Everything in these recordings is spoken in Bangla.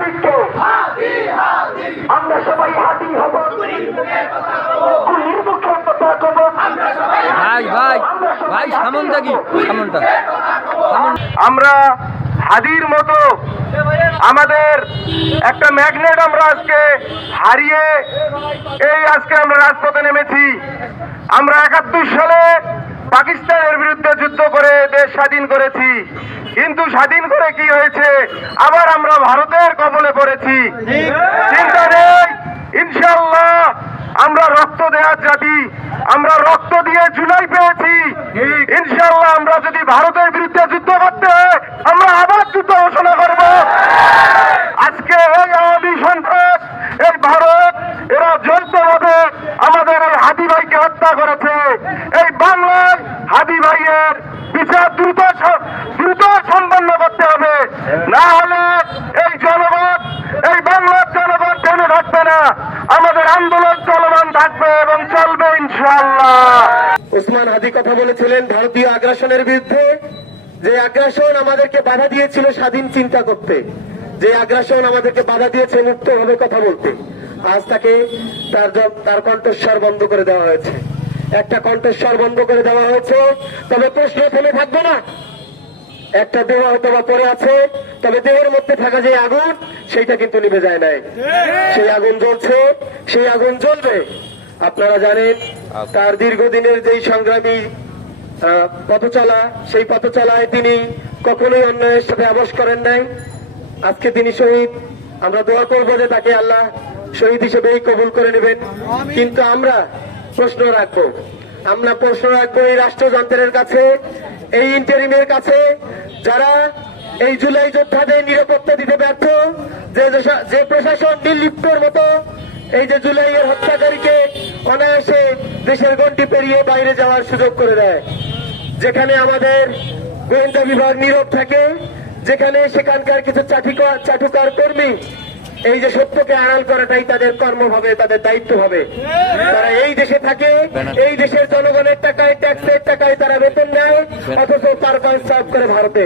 দিককে আমরা সবাই হাতি হব, গুলির মুখে কথা কব। ভাই ভাই ভাই সামনটা কি সামনটা আমরা হাদির মতো আমাদের একটা ম্যাগনেট আমরা আজকে হারিয়ে আজকে আমরা রাজপথে নেমেছি। আমরা 71 সালে পাকিস্তানের বিরুদ্ধে যুদ্ধ করে দেশ স্বাধীন করেছি, কিন্তু স্বাধীন করে কি হয়েছে? আবার আমরা ভারতের কবলে পড়েছি। চিন্তা নেই, ইনশাআল্লাহ আমরা রক্ত দেওয়ার জাতি, আমরা রক্ত দিয়ে জুলাই পেয়েছি। ইনশাআল্লাহ আমরা যদি ভারতের বিরুদ্ধে যুদ্ধ করতে হয়, আমরা আবার যুদ্ধ ঘোষণা করব। আজকে এই আওয়ামী সন্ত্রাস, এই ভারত, এরা যৌথভাবে আমাদের এই হাদি ভাইকে হত্যা করেছে। এই বাংলায় হাদি ভাইয়ের বিচার দ্রুত সম্পন্ন করতে হবে, না হলে এই জনগণ, এই বাংলার জনগণ থেমে থাকবে না। আমাদের আন্দোলন চলমান থাকবে এবং চলবে ইনশাআল্লাহ। ওসমান হাদি কথা বলেছিলেন ভারতীয় আগ্রাসনের বিরুদ্ধে, যে আগ্রাসন আমাদেরকে বাধা দিয়েছিল স্বাধীন চিন্তা করতে, যে আগ্রাসন আমাদেরকে বাধা দিয়েছে মুক্তভাবে কথা বলতে। আজ তাকে তার কণ্ঠস্বর বন্ধ করে দেওয়া হয়েছে, একটা কণ্ঠস্বর বন্ধ করে দেওয়া হয়েছে। তবে প্রশ্ন থেমে থাকবে না। একটা দেহ হয়তো বা পড়ে আছে, তবে দেহের মধ্যে থাকা যে আগুন, সেইটা কিন্তু নিভে যায় নাই। সেই আগুন জ্বলছে, সেই আগুন জ্বলবে। আপনারা জানেন তার দীর্ঘদিনের যেই সংগ্রামী পথচলা, সেই পথচলায় তিনি কখনোই অন্যায়ের সাথে আপোষ করেন নাই। আজকে তিনি শহীদ, আমরা দোয়া করবো যে তাকে আল্লাহ শহীদ হিসেবেই কবুল করে নেবেন। কিন্তু আমরা প্রশ্ন রাখবো এই রাষ্ট্রযন্ত্রের কাছে, এই ইন্টারিমের কাছে, যারা এই জুলাই যোদ্ধাদের নিরাপত্তা দিতে ব্যর্থ, যে প্রশাসন নির্লিপ্তর মতো এই যে জুলাইয়ের হত্যাকারীকে অনায়াসে দেশের গণ্ডি পেরিয়ে বাইরে যাওয়ার সুযোগ করে দেয়, যেখানে আমাদের গোয়েন্দা বিভাগ নীরব থাকে, যেখানে সেখানকার কিছু চাটুকার কর্মী এই যে সত্যকে আড়াল করাটাই তাদের কর্ম হবে, তাদের দায়িত্ব হবে। তারা এই দেশে থাকে, এই দেশের জনগণের টাকায়, ট্যাক্সের টাকায় তারা বেতন নেয়, অথচ তার কাজ সাফ করে ভারতে।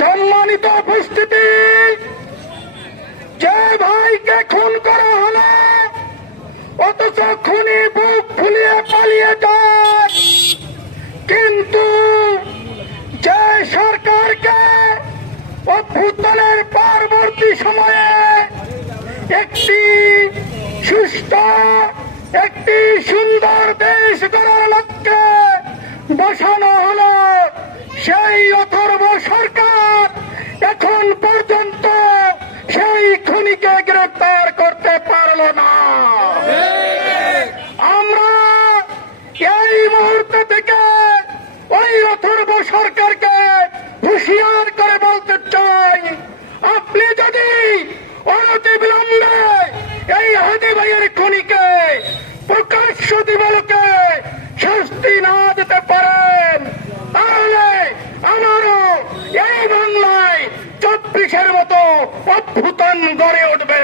সম্মানিত উপস্থিতি, যে ভাইকে খুন করা হলো অথচ খুনি বুক ফুলিয়ে পালিয়ে যায়, কিন্তু যে সরকারকে অভ্যুত্থানের পরবর্তী সময়ে একটি সুস্থ, একটি সুন্দর দেশ গড়ার লক্ষ্যে বসানো হলো, সেই অথর্ব সরকার এখন পর্যন্ত সেই খুনিকে গ্রেফতার করতে পারল না। আমরা এই মুহূর্তে থেকে ওই অথর্ব সরকারকে হুঁশিয়ার করে বলতে চাই, আপনি যদি অনতিবিলম্বে এই হাদি ভাইয়ের খুনিকে প্রকাশ্য দিবালোকে শাস্তি না দিতে পারেন, তাহলে আমারও এই বাংলায় 24-এর মতো অভ্যুত্থান গড়ে উঠবে।